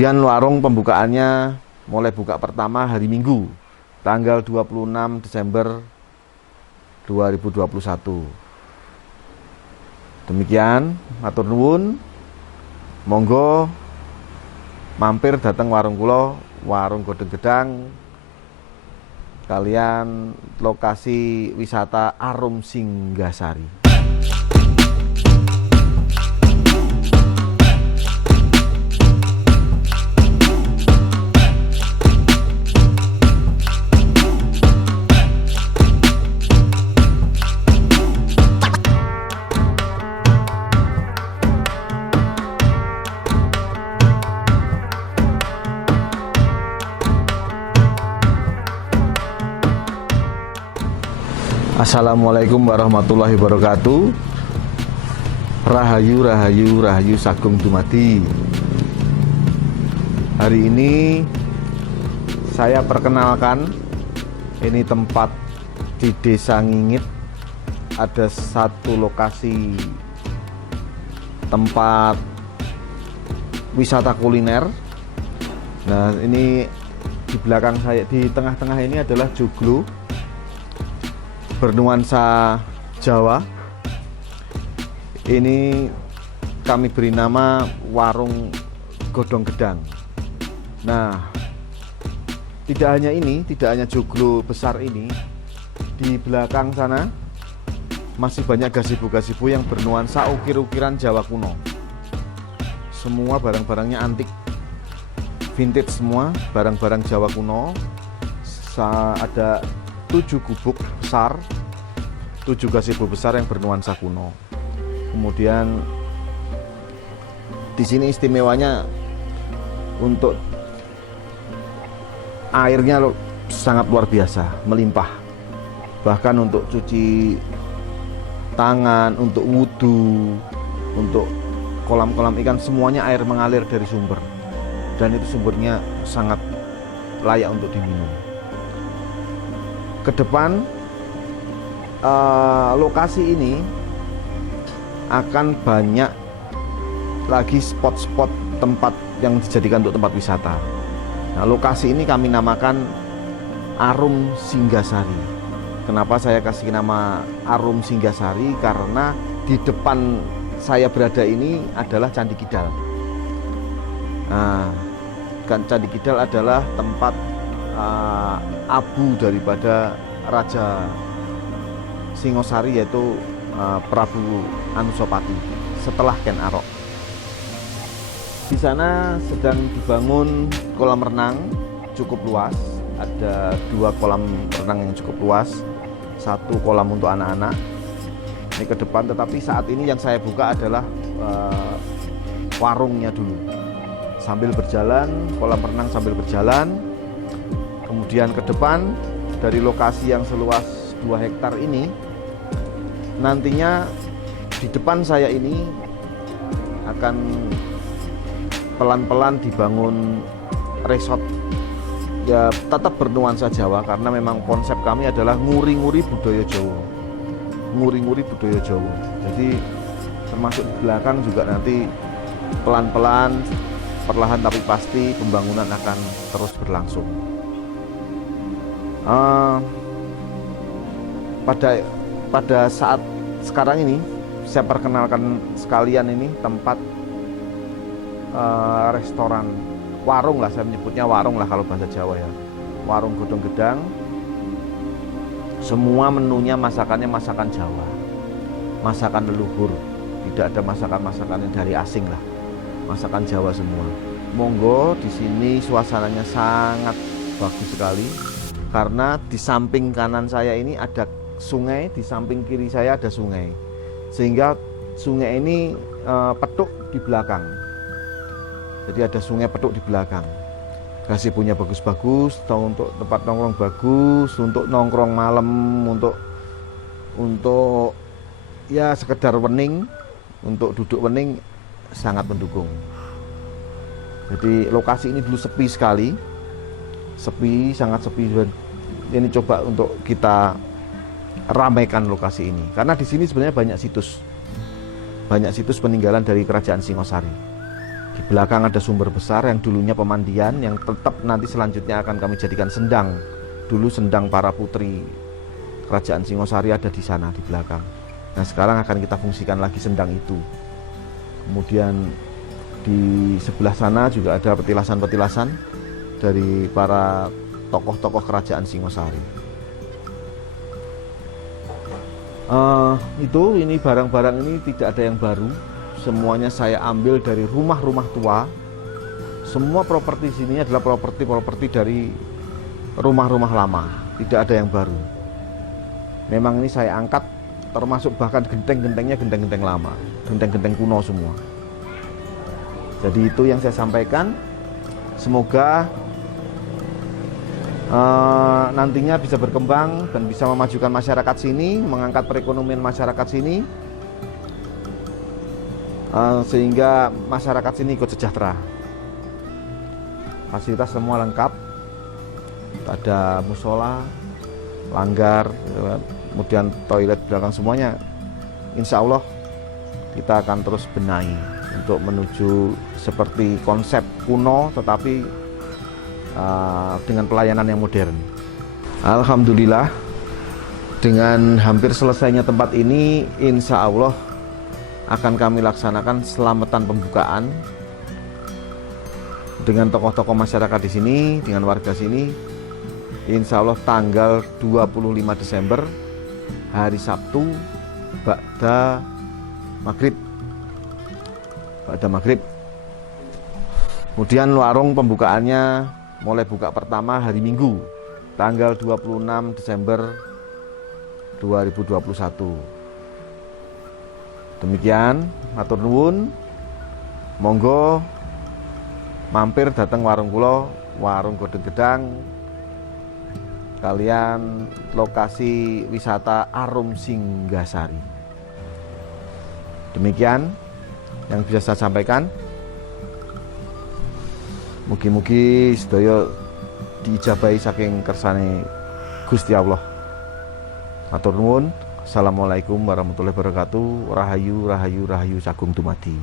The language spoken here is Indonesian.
Kemudian warung pembukaannya mulai buka pertama hari Minggu, tanggal 26 Desember 2021. Demikian, matur nuwun. Monggo mampir datang warung kula, warung Godhong Gedhang. Kalian lokasi wisata Arum Singgasari. Assalamualaikum warahmatullahi wabarakatuh. Rahayu, rahayu, rahayu sagung dumadi. Hari ini saya perkenalkan, ini tempat di Desa Ngingit. Ada satu lokasi tempat wisata kuliner. Nah, ini di belakang saya, di tengah-tengah ini adalah joglo bernuansa Jawa. Ini kami beri nama Warung Godhong Gedhang. Nah, tidak hanya joglo besar ini, di belakang sana masih banyak gazebo-gazebo yang bernuansa ukir-ukiran Jawa kuno. Semua barang-barangnya antik, vintage semua, barang-barang Jawa kuno. Ada 7 gubuk besar, 7 gazebo besar yang bernuansa kuno. Kemudian di sini istimewanya untuk airnya sangat luar biasa, melimpah. Bahkan untuk cuci tangan, untuk wudhu, untuk kolam-kolam ikan, semuanya air mengalir dari sumber. Dan itu sumbernya sangat layak untuk diminum. Ke depan lokasi ini akan banyak lagi spot-spot tempat yang dijadikan untuk tempat wisata. Nah, lokasi ini kami namakan Arum Singgasari. Kenapa saya kasih nama Arum Singgasari? Karena di depan saya berada ini adalah Candi Kidal. Nah, Candi Kidal adalah tempat abu daripada Raja Singosari, yaitu Prabu Anusapati setelah Ken Arok. Di sana sedang dibangun kolam renang cukup luas. Ada 2 kolam renang yang cukup luas, 1 kolam untuk anak-anak. Ini ke depan, tetapi saat ini yang saya buka adalah warungnya dulu. Sambil berjalan, kolam renang sambil berjalan. Kemudian ke depan, dari lokasi yang seluas 2 hektar ini, nantinya di depan saya ini akan pelan-pelan dibangun resort. Ya, tetap bernuansa Jawa, karena memang konsep kami adalah nguri-nguri budaya Jawa. Nguri-nguri budaya Jawa. Jadi termasuk di belakang juga nanti pelan-pelan, perlahan tapi pasti pembangunan akan terus berlangsung. Pada saat sekarang ini saya perkenalkan sekalian, ini tempat restoran, warung lah, saya menyebutnya warung lah kalau bahasa Jawa ya. Warung Godhong Gedhang. Semua menunya masakannya masakan Jawa, masakan leluhur, tidak ada masakan-masakan yang dari asing lah, masakan Jawa semua. Monggo, di sini suasananya sangat bagus sekali. Karena di samping kanan saya ini ada sungai, di samping kiri saya ada sungai, sehingga sungai ini petuk di belakang. Jadi ada sungai petuk di belakang. Gazebo-nya bagus-bagus, untuk tempat nongkrong bagus, untuk nongkrong malam, untuk ya sekedar wening, untuk duduk wening sangat mendukung. Jadi lokasi ini dulu sepi sekali, sepi, sangat sepi. Ini coba untuk kita ramaikan lokasi ini, karena di sini sebenarnya banyak situs peninggalan dari Kerajaan Singosari. Di belakang ada sumber besar yang dulunya pemandian, yang tetap nanti selanjutnya akan kami jadikan sendang. Dulu sendang para putri Kerajaan Singosari ada di sana di belakang. Nah, sekarang akan kita fungsikan lagi sendang itu. Kemudian di sebelah sana juga ada petilasan-petilasan dari para tokoh-tokoh Kerajaan Singosari. Ini barang-barang ini tidak ada yang baru. Semuanya saya ambil dari rumah-rumah tua. Semua properti sini adalah properti dari rumah-rumah lama. Tidak ada yang baru. Memang ini saya angkat, termasuk bahkan genteng-gentengnya genteng-genteng lama, genteng-genteng kuno semua. Jadi itu yang saya sampaikan. Semoga nantinya bisa berkembang dan bisa memajukan masyarakat sini, mengangkat perekonomian masyarakat sini, sehingga masyarakat sini ikut sejahtera. Fasilitas semua lengkap, ada musola, langgar, kemudian toilet belakang, semuanya insya Allah kita akan terus benahi untuk menuju seperti konsep kuno tetapi dengan pelayanan yang modern. Alhamdulillah, dengan hampir selesainya tempat ini, insya Allah akan kami laksanakan selamatan pembukaan dengan tokoh-tokoh masyarakat di sini, dengan warga sini. Insya Allah tanggal 25 Desember, hari Sabtu, ba'da maghrib. Kemudian warung pembukaannya mulai buka pertama hari Minggu, tanggal 26 Desember 2021. Demikian, matur nuwun. Monggo mampir datang warung kula, warung Godeng Gedang. Kalian lokasi wisata Arum Singgasari. Demikian yang bisa saya sampaikan. Mugi-mugi sedaya diijabahi saking kersane Gusti Allah. Matur nuwun. Assalamualaikum warahmatullahi wabarakatuh. Rahayu, rahayu, rahayu sagung dumadi.